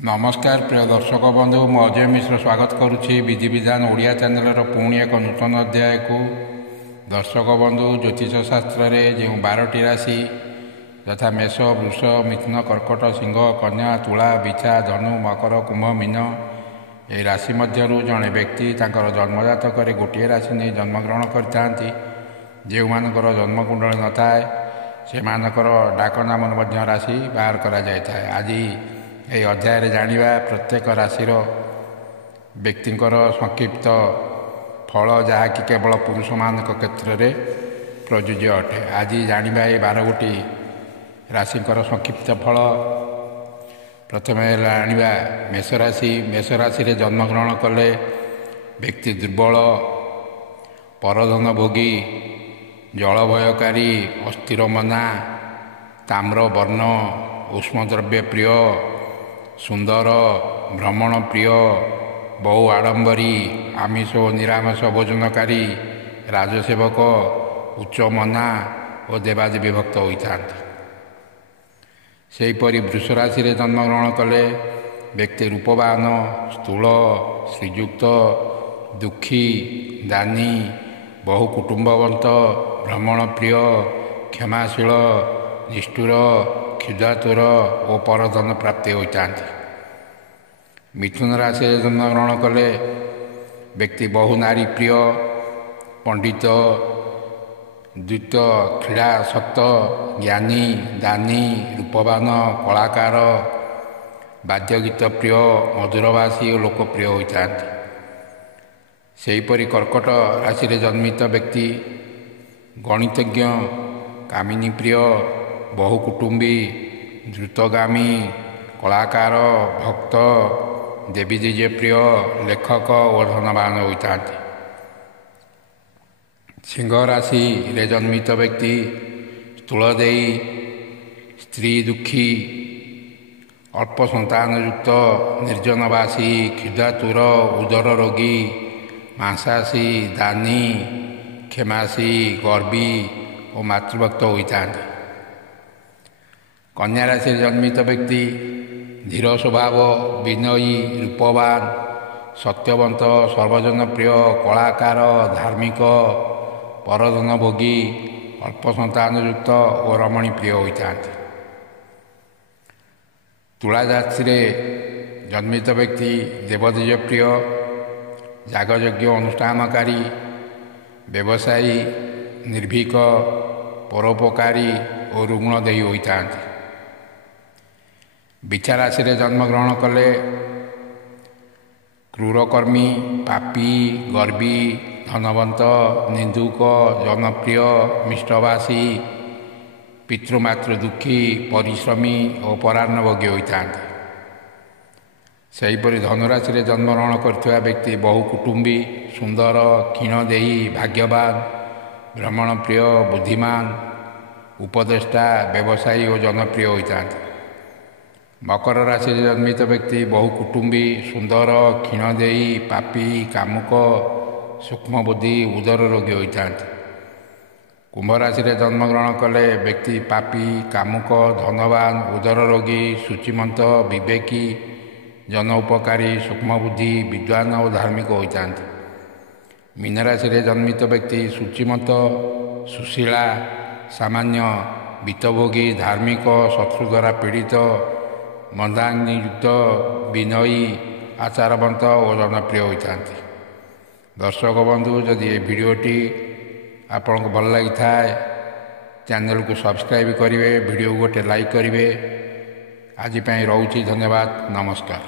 नमस्कार प्रिय दर्शक बंधु मु अजय मिश्र स्वागत करुच्ची विधि विधान ओडिया चैनल पुणी एक नूतन अध्याय को। दर्शक बंधु ज्योतिष शास्त्र में जो 12टी राशि यथा मेष वृष मिथुन कर्कट सिंह कन्या तुला बिछा धनु मकर कुंभ मीन यह राशि मध्य जड़े व्यक्ति तांकर जन्मजातक गोटे राशि नहीं जन्मग्रहण करते। जो मानकर जन्मकुंडली न थाए से मानकर डाक नाम राशि बाहर करा जाए। आज यह अध्याय जानिबा प्रत्येक राशिर व्यक्तिंकर संक्षिप्त फल जहाँकि केवल पुरुष मान क्षेत्र में प्रযোज्य अटे। आज जानिबा ये 12 गोटी राशिंकर संक्षिप्त फल। प्रथम जानिबा मेष राशि। मेष राशि रे जन्मग्रहण कले व्यक्ति दुर्बल परधन भोगी जलभयकारी अस्थिर मना ताम्र वर्ण उष्मद्रव्य प्रिय सुंदर भ्रमण प्रिय बहु आडंबरी आमिष और निरामिष भोजनकारी राजसेवक उच्च मना और देवादेवी भक्त होता। सेहीपरि वृष राशि रे जन्मग्रहण कले व्यक्ति रूपवान स्थूल श्रीयुक्त दुखी दानी बहु कुटुंबवंत भ्रमण प्रिय क्षमाशील निष्ठुर क्षुधातुर और परधन प्राप्ति होता। मिथुन राशि जन्मग्रहण कले व्यक्ति बहु नारी प्रिय पंडित द्वित क्रीड़ासक्त ज्ञानी दानी रूपवान कलाकार वाद्यगीत प्रिय मधुरभाषी और लोकप्रिय होता। सेहीपरि कर्कट राशि रे जन्मित व्यक्ति गणितज्ञ कामिनी प्रिय बहु कुटुंबी द्रुतगामी कलाकार भक्त देवी देजे प्रिय लेखक और धनवान होता। सिंह राशि रे जन्मित व्यक्ति स्थूलदेयी स्त्री दुखी अल्प संतान युक्त निर्जनवासी क्षुधातुर उदर रोगी मांसासी दानी क्षमासी गर्वी और मातृभक्त होता। कन्या राशि जन्मित व्यक्ति धीर स्वभाव विनयी रूपवान सत्यवंत सर्वजन प्रिय कलाकार धार्मिक परधन भोगी अल्प संतान युक्त और रमणी प्रिय होता। तुला राशि रे जन्मित व्यक्ति देवदेज प्रिय यागयज्ञ अनुष्ठानकारी व्यवसायी निर्भीक परोपकारी और रुग्णदेही होता। बिछा राशि रे जन्मग्रहण कले क्रूरकर्मी पापी गर्वी धनवंत निंदुक जनप्रिय मिष्टभाषी पितृमातृ दुखी परिश्रमी और परान्नभोगी होता। सेहीपरि धनुराशि रे जन्मग्रहण करथिबा व्यक्ति बहु कुटुंबी सुंदर क्षीणदेही भाग्यवान भ्रमण प्रिय बुद्धिमान उपदेष्टा व्यवसायी और जनप्रिय होता। मकर राशि रे जन्मित व्यक्ति बहु कुटुंबी सुंदर क्षीणदेही पापी कामुक सूक्ष्म बुद्धि उदर रोगी होता। कुंभ राशि रे जन्मग्रहण कले व्यक्ति पापी कामुक धनवान उदर रोगी शुचिमंत विवेकी जन उपकारी सूक्ष्म बुद्धि विद्वान और धार्मिक होता। मीन राशि रे जन्मित व्यक्ति शुचिमत सुशीला सामान्य वित्तभोगी धार्मिक शत्रु द्वारा पीड़ित मंदाग्नियुक्त विनयी आचारवंत और जनप्रिय होता। दर्शक बंधु जदि ये भिडियोटी आपको भल लगी थाए चैनल को सब्सक्राइब करेंगे वीडियो गोटे लाइक करेंगे। आज रोची धन्यवाद नमस्कार।